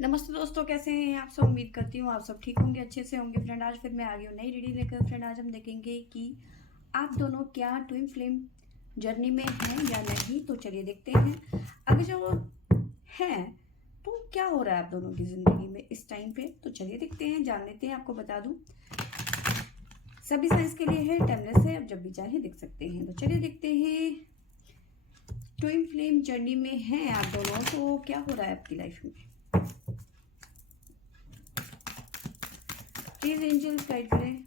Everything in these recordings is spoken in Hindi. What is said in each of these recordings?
नमस्ते दोस्तों, कैसे हैं आप सब। उम्मीद करती हूँ आप सब ठीक होंगे, अच्छे से होंगे। फ्रेंड आज फिर मैं आ गई हूँ नई रीडिंग लेकर। फ्रेंड आज हम देखेंगे कि आप दोनों क्या ट्विन फ्लेम जर्नी में हैं या नहीं। तो चलिए देखते हैं। अगर जो हैं तो क्या हो रहा है आप दोनों की ज़िंदगी में इस टाइम पे। तो चलिए देखते हैं, जान लेते हैं। आपको बता दूँ सभी साइंस के लिए है, टाइमलेस है, आप जब भी चाहें देख सकते हैं। तो चलिए देखते हैं, ट्विन फ्लेम जर्नी में हैं आप दोनों तो क्या हो रहा है आपकी लाइफ में। प्लीज एंजल्स गाइड करें।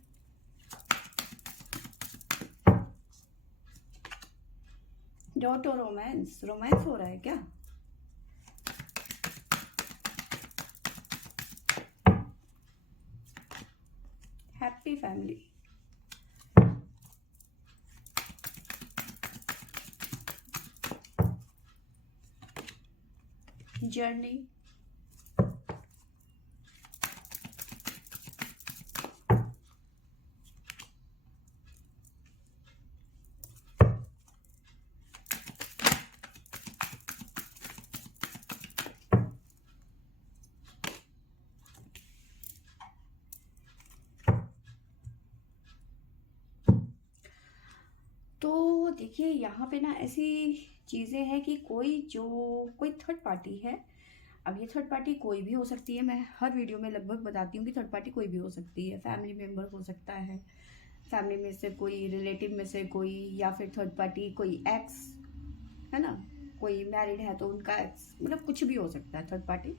डॉट और रोमांस, रोमांस हो रहा है क्या। हैप्पी फैमिली, जर्नी, तो देखिए यहाँ पे ना ऐसी चीज़ें हैं कि कोई थर्ड पार्टी है। अब ये थर्ड पार्टी कोई भी हो सकती है। मैं हर वीडियो में लगभग बताती हूँ कि थर्ड पार्टी कोई भी हो सकती है। फैमिली मेम्बर हो सकता है, फैमिली में से कोई, रिलेटिव में से कोई, या फिर थर्ड पार्टी कोई एक्स, है ना। कोई मैरिड है तो उनका एक्स, मतलब कुछ भी हो सकता है थर्ड पार्टी।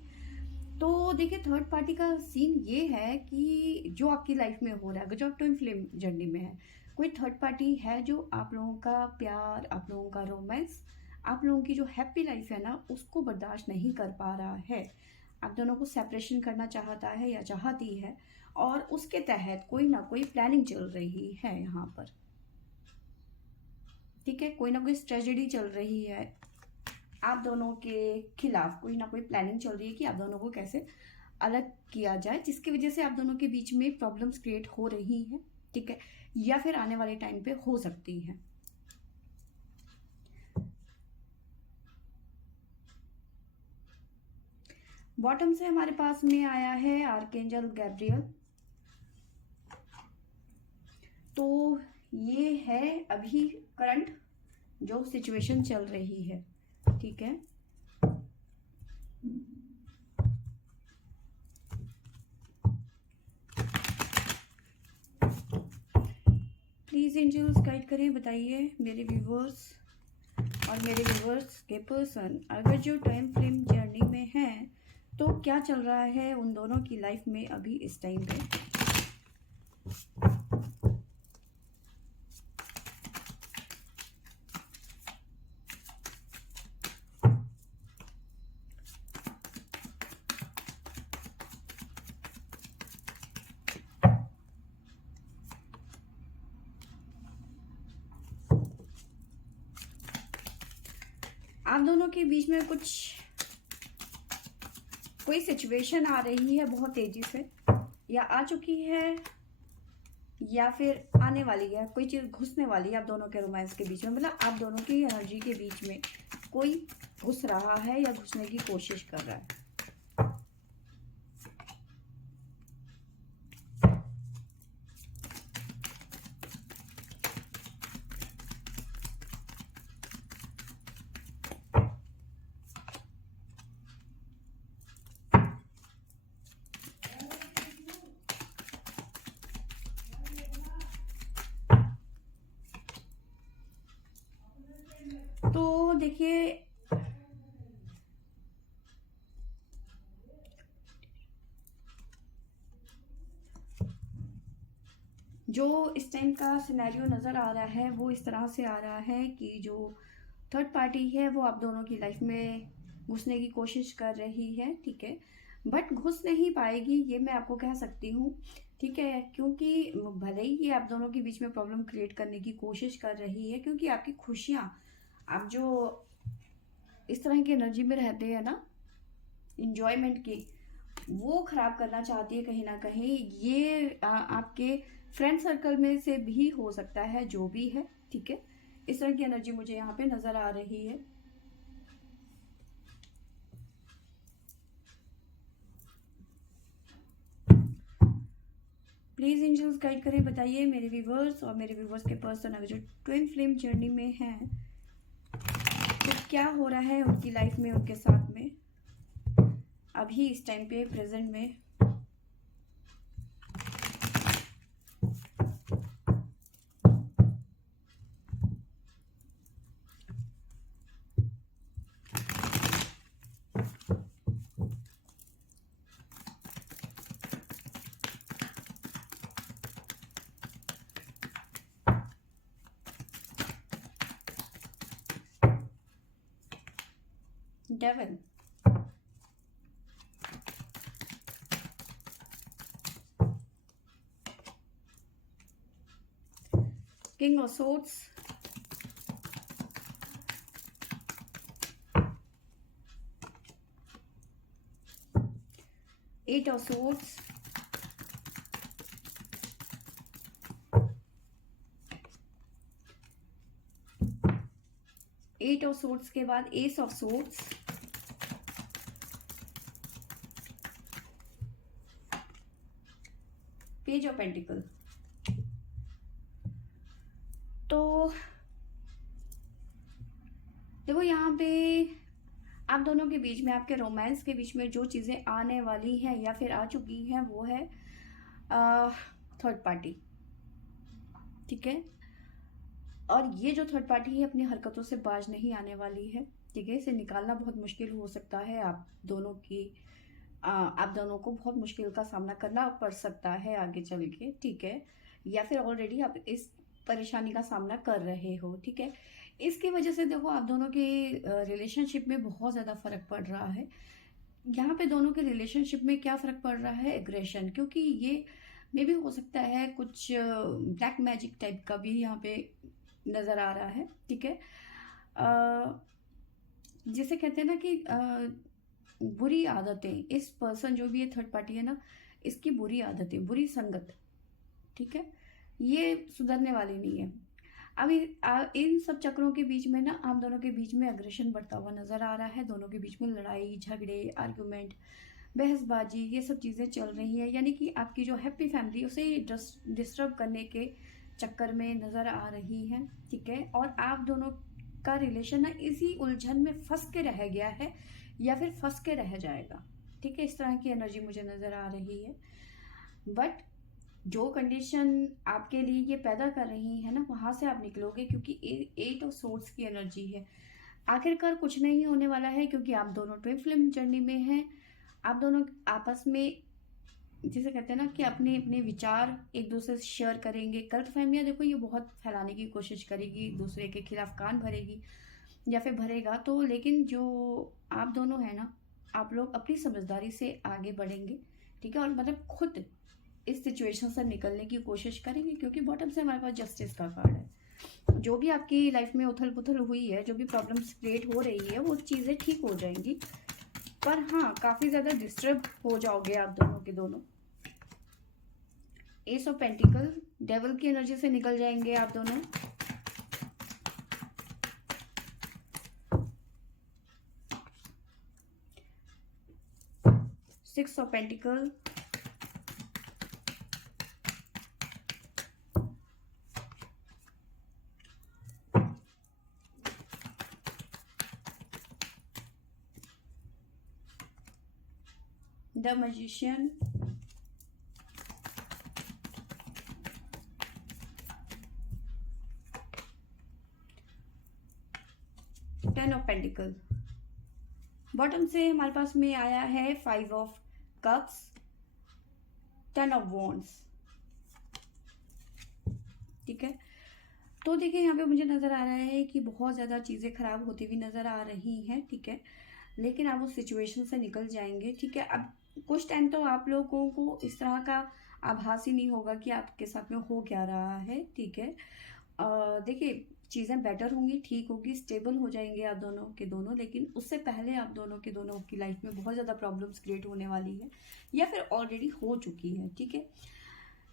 तो देखिए थर्ड पार्टी का सीन ये है कि जो आपकी लाइफ में हो रहा है, जो आप ट्विन फ्लेम जर्नी में है, कोई थर्ड पार्टी है जो आप लोगों का प्यार, आप लोगों का रोमांस, आप लोगों की जो हैप्पी लाइफ है ना उसको बर्दाश्त नहीं कर पा रहा है। आप दोनों को सेपरेशन करना चाहता है या चाहती है, और उसके तहत कोई ना कोई प्लानिंग चल रही है यहाँ पर। ठीक है, कोई ना कोई ट्रेजेडी चल रही है। आप दोनों के खिलाफ कोई ना कोई प्लानिंग चल रही है कि आप दोनों को कैसे अलग किया जाए, जिसकी वजह से आप दोनों के बीच में प्रॉब्लम्स क्रिएट हो रही हैं। ठीक है, या फिर आने वाले टाइम पे हो सकती है। बॉटम से हमारे पास में आया है आर्कएंजल गैब्रियल। तो ये है अभी करंट जो सिचुएशन चल रही है। ठीक है, प्लीज एंजल्स गाइड करें, बताइए मेरे व्यूवर्स और मेरे व्यूवर्स के पर्सन, अगर जो टाइम फ्रेम जर्नी में हैं तो क्या चल रहा है उन दोनों की लाइफ में अभी इस टाइम पे। आप दोनों के बीच में कोई सिचुएशन आ रही है बहुत तेजी से, या आ चुकी है, या फिर आने वाली है। कोई चीज़ घुसने वाली है आप दोनों के रोमांस के बीच में, मतलब आप दोनों की एनर्जी के बीच में कोई घुस रहा है या घुसने की कोशिश कर रहा है। तो देखिए जो इस टाइम का सिनेरियो नज़र आ रहा है वो इस तरह से आ रहा है कि जो थर्ड पार्टी है वो आप दोनों की लाइफ में घुसने की कोशिश कर रही है। ठीक है, बट घुस नहीं पाएगी ये मैं आपको कह सकती हूँ। ठीक है, क्योंकि भले ही ये आप दोनों के बीच में प्रॉब्लम क्रिएट करने की कोशिश कर रही है, क्योंकि आपकी खुशियाँ, आप जो इस तरह की एनर्जी में रहते हैं ना, इंजॉयमेंट की, वो खराब करना चाहती है कहीं ना कहीं। ये आपके फ्रेंड सर्कल में से भी हो सकता है, जो भी है। ठीक है, इस तरह की एनर्जी मुझे यहाँ पे नजर आ रही है। प्लीज़ एंजल्स गाइड करें, बताइए मेरे व्यूवर्स और मेरे व्यूवर्स के पर्सन अगर जो ट्विन फ्लेम जर्नी में हैं तो क्या हो रहा है उनकी लाइफ में, उनके साथ में अभी इस टाइम पे प्रेजेंट में। Devil, king of swords, eight of swords, eight of swords के बाद ace of swords, page of pentacle. तो देखो यहाँ पे आप दोनों के बीच में, आपके रोमांस के बीच में जो चीज़ें आने वाली हैं या फिर आ चुकी हैं वो है थर्ड पार्टी, ठीक है। और ये जो थर्ड पार्टी है अपनी हरकतों से बाज नहीं आने वाली है, ठीक है। इसे निकालना बहुत मुश्किल हो सकता है, आप दोनों को बहुत मुश्किल का सामना करना पड़ सकता है आगे चल के, ठीक है। या फिर ऑलरेडी आप इस परेशानी का सामना कर रहे हो, ठीक है। इसकी वजह से देखो आप दोनों के रिलेशनशिप में बहुत ज़्यादा फर्क पड़ रहा है। यहाँ पे दोनों के रिलेशनशिप में क्या फ़र्क पड़ रहा है, एग्रेशन, क्योंकि ये मे भी हो सकता है कुछ ब्लैक मैजिक टाइप का भी यहाँ पे नज़र आ रहा है, ठीक है। जिसे कहते हैं ना कि बुरी आदतें, इस पर्सन जो भी ये थर्ड पार्टी है ना, इसकी बुरी आदतें, बुरी संगत, ठीक है, ये सुधरने वाली नहीं है। अभी इन सब चक्रों के बीच में ना आप दोनों के बीच में अग्रेशन बढ़ता हुआ नज़र आ रहा है। दोनों के बीच में लड़ाई झगड़े, आर्गुमेंट, बहसबाजी, ये सब चीज़ें चल रही है, यानी कि आपकी जो हैप्पी फैमिली उसे डिस्टर्ब करने के चक्कर में नज़र आ रही है, ठीक है। और आप दोनों का रिलेशन ना इसी उलझन में फंस के रह गया है या फिर फंस के रह जाएगा, ठीक है। इस तरह की एनर्जी मुझे नज़र आ रही है। बट जो कंडीशन आपके लिए ये पैदा कर रही है ना, वहाँ से आप निकलोगे, क्योंकि एट ऑफ सोर्ड्स की एनर्जी है। आखिरकार कुछ नहीं होने वाला है, क्योंकि आप दोनों ट्विन फ्लेम जर्नी में हैं। आप दोनों आपस में, जिसे कहते हैं ना कि अपने अपने विचार एक दूसरे से शेयर करेंगे। गलत फहमियाँ देखो ये बहुत फैलाने की कोशिश करेगी, दूसरे के खिलाफ कान भरेगी या फिर भरेगा तो, लेकिन जो आप दोनों हैं ना, आप लोग अपनी समझदारी से आगे बढ़ेंगे, ठीक है। और मतलब खुद इस सिचुएशन से निकलने की कोशिश करेंगे, क्योंकि बॉटम से हमारे पास जस्टिस का कार्ड है। जो भी आपकी लाइफ में उथल पुथल हुई है, जो भी प्रॉब्लम्स क्रिएट हो रही है, वो चीज़ें ठीक हो जाएंगी। पर हाँ, काफ़ी ज़्यादा डिस्टर्ब हो जाओगे आप दोनों के दोनों। एस ऑफ पेंटिकल, डेविल की एनर्जी से निकल जाएंगे आप दोनों। Six of pentacle, the magician, ten of pentacle. Bottom से हमारे पास में आया है five of cups, ten of wands, ठीक है। तो देखिए यहाँ पे मुझे नज़र आ रहा है कि बहुत ज़्यादा चीज़ें ख़राब होती हुई नज़र आ रही हैं, ठीक है। लेकिन आप उस सिचुएशन से निकल जाएंगे, ठीक है। अब कुछ टाइम तो आप लोगों को इस तरह का आभास ही नहीं होगा कि आपके साथ में हो क्या रहा है, ठीक है। देखिए चीज़ें बेटर होंगी, ठीक होगी, स्टेबल हो जाएंगे आप दोनों के दोनों, लेकिन उससे पहले आप दोनों के दोनों की लाइफ में बहुत ज़्यादा प्रॉब्लम्स क्रिएट होने वाली है या फिर ऑलरेडी हो चुकी है, ठीक है।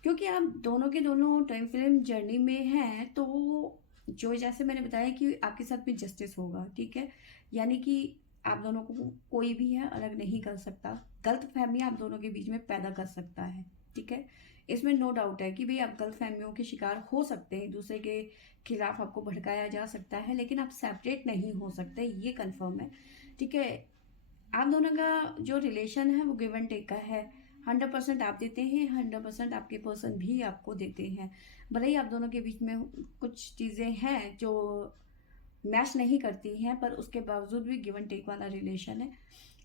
क्योंकि आप दोनों के दोनों ट्विन फ्लेम जर्नी में हैं, तो जो जैसे मैंने बताया कि आपके साथ में जस्टिस होगा, ठीक है। यानी कि आप दोनों को कोई भी है अलग नहीं कर सकता, गलत फहमी आप दोनों के बीच में पैदा कर सकता है, ठीक है, इसमें नो डाउट है कि भाई आप गलतफहमियों के शिकार हो सकते हैं, एक दूसरे के खिलाफ आपको भड़काया जा सकता है, लेकिन आप सेपरेट नहीं हो सकते, ये कंफर्म है। ठीक है, आप दोनों का जो रिलेशन है वो गिव एंड टेक का है। 100% आप देते हैं, 100% आपके पर्सन भी आपको देते हैं। भले ही आप दोनों के बीच में कुछ चीज़ें हैं जो मैच नहीं करती हैं, पर उसके बावजूद भी गिव एंड टेक वाला रिलेशन है।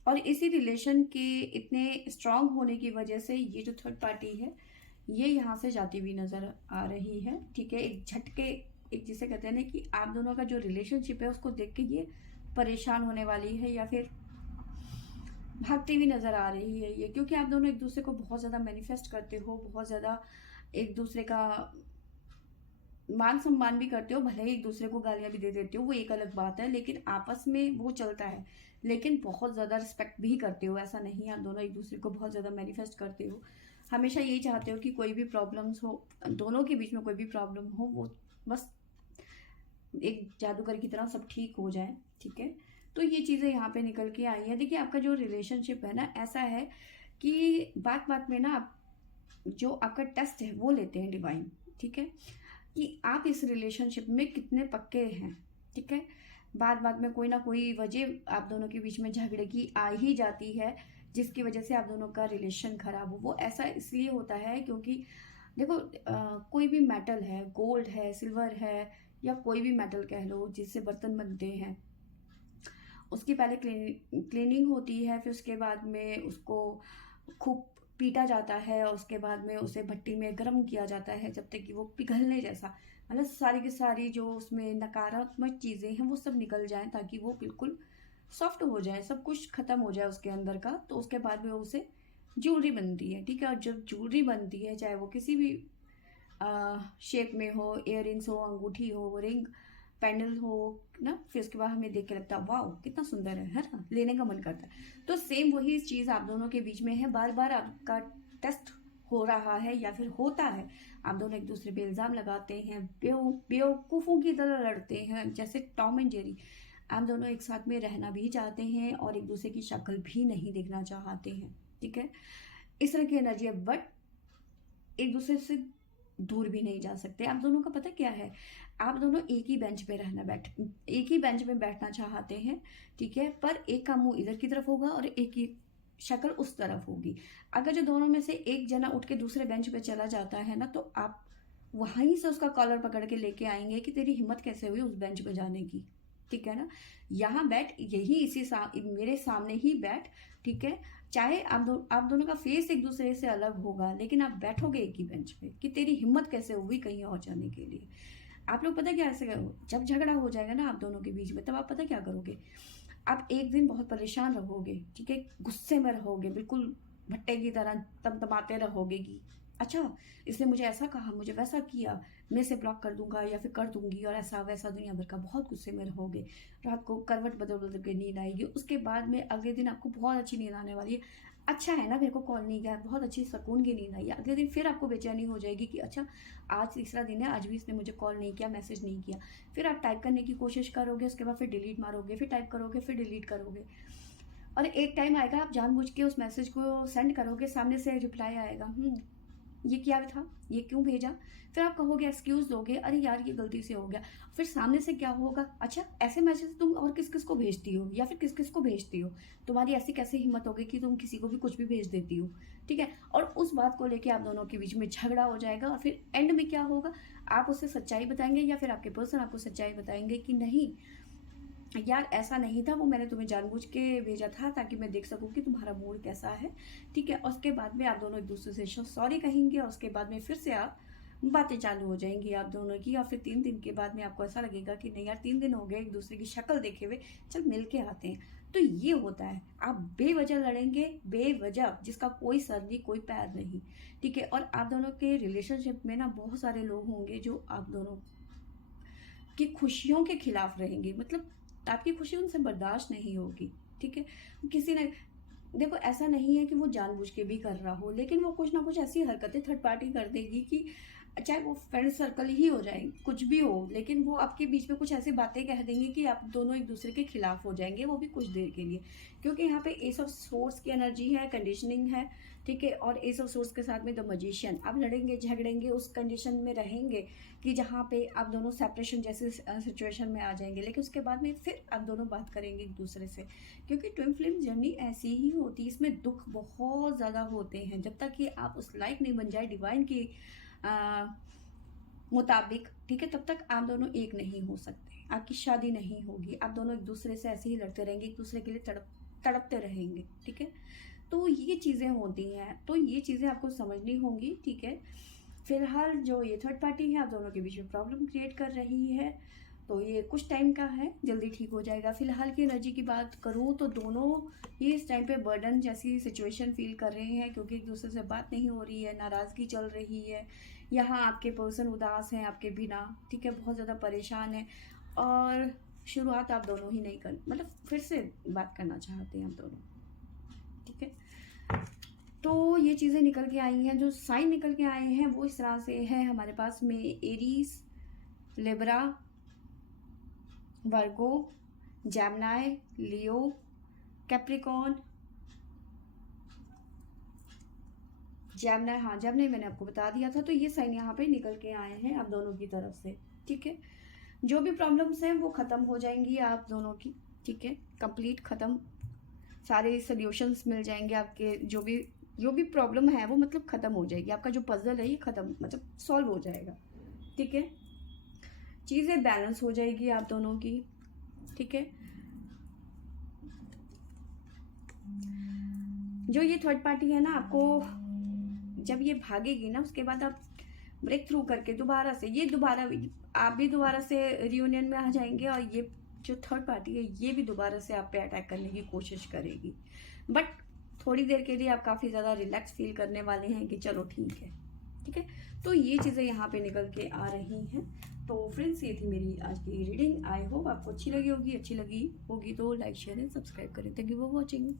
और इसी रिलेशन के इतने स्ट्रांग होने की वजह से ये जो थर्ड पार्टी है ये यहाँ से जाती हुई नज़र आ रही है। ठीक है, एक झटके, एक जिसे कहते हैं ना कि आप दोनों का जो रिलेशनशिप है उसको देख के ये परेशान होने वाली है या फिर भागती हुई नज़र आ रही है ये, क्योंकि आप दोनों एक दूसरे को बहुत ज़्यादा मैनिफेस्ट करते हो, बहुत ज़्यादा एक दूसरे का मान सम्मान भी करते हो, भले ही एक दूसरे को गालियां भी दे देते हो, वो एक अलग बात है, लेकिन आपस में वो चलता है। लेकिन बहुत ज़्यादा रिस्पेक्ट भी करते हो, ऐसा नहीं आप दोनों एक दूसरे को बहुत ज़्यादा मैनिफेस्ट करते हो। हमेशा यही चाहते हो कि कोई भी प्रॉब्लम्स हो, दोनों के बीच में कोई भी प्रॉब्लम हो, वो बस एक जादूगर की तरह सब ठीक हो जाए। ठीक है, तो ये चीज़ें यहाँ पे निकल के आई है। देखिए, आपका जो रिलेशनशिप है ना, ऐसा है कि बात बात में ना आप जो आपका टेस्ट है वो लेते हैं डिवाइन। ठीक है, कि आप इस रिलेशनशिप में कितने पक्के हैं। ठीक है, बात बात में कोई ना कोई वजह आप दोनों के बीच में झगड़े की आ ही जाती है, जिसकी वजह से आप दोनों का रिलेशन खराब हो। वो ऐसा इसलिए होता है क्योंकि देखो, कोई भी मेटल है, गोल्ड है, सिल्वर है, या कोई भी मेटल कह लो जिससे बर्तन बनते हैं, उसकी पहले क्लीनिंग होती है, फिर उसके बाद में उसको खूब पीटा जाता है, और उसके बाद में उसे भट्टी में गर्म किया जाता है जब तक कि वो पिघलने जैसा, मतलब सारी की सारी जो उसमें नकारात्मक चीज़ें हैं वो सब निकल जाएं, ताकि वो बिल्कुल सॉफ्ट हो जाए, सब कुछ ख़त्म हो जाए उसके अंदर का। तो उसके बाद में उसे ज्वेलरी बनती है। ठीक है, और जब ज्वेलरी बनती है, चाहे वो किसी भी शेप में हो, इयररिंग्स हो, अंगूठी हो, रिंग, पेंडल हो ना, फिर उसके बाद हमें देख के लगता है वाह कितना सुंदर है ना, लेने का मन करता है। तो सेम वही चीज़ आप दोनों के बीच में है, बार बार आपका टेस्ट हो रहा है या फिर होता है। आप दोनों एक दूसरे पे इल्ज़ाम लगाते हैं, बेवकूफ़ों की तरह लड़ते हैं, जैसे टॉम एंड जेरी। आप दोनों एक साथ में रहना भी चाहते हैं और एक दूसरे की शक्ल भी नहीं देखना चाहते हैं। ठीक है, इस तरह की एनर्जी है, बट एक दूसरे से दूर भी नहीं जा सकते। आप दोनों का पता क्या है, आप दोनों एक ही बेंच पे एक ही बेंच में बैठना चाहते हैं। ठीक है, पर एक का मुंह इधर की तरफ होगा और एक की शक्ल उस तरफ होगी। अगर जो दोनों में से एक जना उठ के दूसरे बेंच पे चला जाता है ना, तो आप वहीं से उसका कॉलर पकड़ के लेके आएंगे कि तेरी हिम्मत कैसे हुई उस बेंच पे जाने की। ठीक है ना, यहाँ बैठ, यही मेरे सामने ही बैठ। ठीक है, चाहे आप दोनों का फेस एक दूसरे से अलग होगा, लेकिन आप बैठोगे एक ही बेंच पे, कि तेरी हिम्मत कैसे हुई कहीं और जाने के लिए। आप लोग पता क्या ऐसे करो, जब झगड़ा हो जाएगा ना आप दोनों के बीच में, तब आप पता क्या करोगे, आप एक दिन बहुत परेशान रहोगे। ठीक है, गुस्से में रहोगे, बिल्कुल भट्टे की तरह तमतमाते रहोगे कि अच्छा इसने मुझे ऐसा कहा, मुझे वैसा किया, मैं इसे ब्लॉक कर दूंगा या फिर कर दूंगी, और ऐसा वैसा दुनिया भर का, बहुत गुस्से में रहोगे। रात को करवट बदल बदल के नींद आएगी, उसके बाद में अगले दिन आपको बहुत अच्छी नींद आने वाली है। अच्छा है ना, मेरे को कॉल नहीं किया, बहुत अच्छी सुकून की नींद आई है। अगले दिन फिर आपको बेचैनी हो जाएगी कि अच्छा आज तीसरा दिन है, आज भी इसने मुझे कॉल नहीं किया, मैसेज नहीं किया। फिर आप टाइप करने की कोशिश करोगे, उसके बाद फिर डिलीट मारोगे, फिर टाइप करोगे, फिर डिलीट करोगे, और एक टाइम आएगा आप जानबूझ के उस मैसेज को सेंड करोगे, सामने से रिप्लाई आएगा, ये क्या था, ये क्यों भेजा। फिर आप कहोगे, एक्सक्यूज़ दोगे, अरे यार ये गलती से हो गया। फिर सामने से क्या होगा, अच्छा ऐसे मैसेज तुम और किस किस को भेजती हो, या फिर किस किस को भेजती हो, तुम्हारी ऐसी कैसे हिम्मत होगी कि तुम किसी को भी कुछ भी भेज देती हो। ठीक है, और उस बात को लेके आप दोनों के बीच में झगड़ा हो जाएगा, और फिर एंड में क्या होगा, आप उसे सच्चाई बताएंगे या फिर आपके पर्सन आपको सच्चाई बताएंगे कि नहीं यार ऐसा नहीं था, वो मैंने तुम्हें जानबूझ के भेजा था ताकि मैं देख सकूं कि तुम्हारा मूड कैसा है। ठीक है, और उसके बाद में आप दोनों एक दूसरे से सॉरी कहेंगे, और उसके बाद में फिर से आप बातें चालू हो जाएंगी आप दोनों की, और फिर 3 दिन के बाद में आपको ऐसा लगेगा कि नहीं यार 3 दिन हो गए एक दूसरे की शक्ल देखे हुए, चल मिल के आते हैं। तो ये होता है, आप बेवजह लड़ेंगे, बेवजह, जिसका कोई सर नहीं कोई पैर नहीं। ठीक है, और आप दोनों के रिलेशनशिप में ना बहुत सारे लोग होंगे जो आप दोनों की खुशियों के खिलाफ रहेंगे, मतलब आपकी खुशी उनसे बर्दाश्त नहीं होगी। ठीक है, किसी ने, देखो ऐसा नहीं है कि वो जानबूझ के भी कर रहा हो, लेकिन वो कुछ ना कुछ ऐसी हरकतें थर्ड पार्टी कर देगी कि चाहे वो फ्रेंड सर्कल ही हो जाए, कुछ भी हो, लेकिन वो आपके बीच में कुछ ऐसी बातें कह देंगे कि आप दोनों एक दूसरे के खिलाफ हो जाएंगे, वो भी कुछ देर के लिए। क्योंकि यहाँ पे एस ऑफ सोर्स की एनर्जी है, कंडीशनिंग है, ठीक है। और एस ऑफ सोर्स के साथ में द मैजिशियन, आप लड़ेंगे झगड़ेंगे, उस कंडीशन में रहेंगे कि जहाँ पे आप दोनों सेपरेशन जैसे सिचुएशन में आ जाएंगे, लेकिन उसके बाद में फिर आप दोनों बात करेंगे एक दूसरे से। क्योंकि ट्विन फ्लेम जर्नी ऐसी ही होती है, इसमें दुख बहुत ज़्यादा होते हैं। जब तक कि आप उस लाइक नहीं बन जाए डिवाइन की मुताबिक, ठीक है, तब तक आप दोनों एक नहीं हो सकते, आपकी शादी नहीं होगी, आप दोनों एक दूसरे से ऐसे ही लड़ते रहेंगे, एक दूसरे के लिए तड़पते रहेंगे, ठीक है। तो ये चीज़ें होती हैं, तो ये चीज़ें आपको समझनी होंगी, ठीक है। फिलहाल जो ये थर्ड पार्टी है आप दोनों के बीच में प्रॉब्लम क्रिएट कर रही है, तो ये कुछ टाइम का है, जल्दी ठीक हो जाएगा। फिलहाल की एनर्जी की बात करूँ तो दोनों ही इस टाइम पे बर्डन जैसी सिचुएशन फील कर रहे हैं, क्योंकि एक दूसरे से बात नहीं हो रही है, नाराज़गी चल रही है। यहाँ आपके पर्सन उदास हैं आपके बिना, ठीक है, बहुत ज़्यादा परेशान है, और शुरुआत आप दोनों ही नहीं कर, मतलब फिर से बात करना चाहते हैं आप दोनों, ठीक है। तो ये चीज़ें निकल के आई हैं, जो साइन निकल के आए हैं वो इस तरह से है हमारे पास में, एरीज, लिब्रा, वर्गो, जेमिनी, लियो, कैप्रिकॉन, जेमिनी, हाँ जेमिनी मैंने आपको बता दिया था। तो ये साइन यहाँ पे निकल के आए हैं आप दोनों की तरफ से, ठीक है। जो भी प्रॉब्लम्स हैं वो ख़त्म हो जाएंगी आप दोनों की, ठीक है, कंप्लीट ख़त्म, सारे सॉल्यूशंस मिल जाएंगे आपके, जो भी प्रॉब्लम है वो मतलब ख़त्म हो जाएगी, आपका जो पजल है ये ख़त्म, मतलब सॉल्व हो जाएगा, ठीक है। चीज़ें बैलेंस हो जाएगी आप दोनों की, ठीक है। जो ये थर्ड पार्टी है ना, आपको जब ये भागेगी ना उसके बाद आप ब्रेक थ्रू करके दोबारा से आप भी दोबारा से रियूनियन में आ जाएंगे, और ये जो थर्ड पार्टी है ये भी दोबारा से आप पे अटैक करने की कोशिश करेगी। बट थोड़ी देर के लिए आप काफ़ी ज़्यादा रिलैक्स फील करने वाले हैं कि चलो ठीक है, ठीक है। तो ये चीज़ें यहाँ पे निकल के आ रही हैं। तो फ्रेंड्स ये थी मेरी आज की रीडिंग, आई होप आपको अच्छी लगी होगी तो लाइक शेयर एंड सब्सक्राइब करें। Thank you for watching.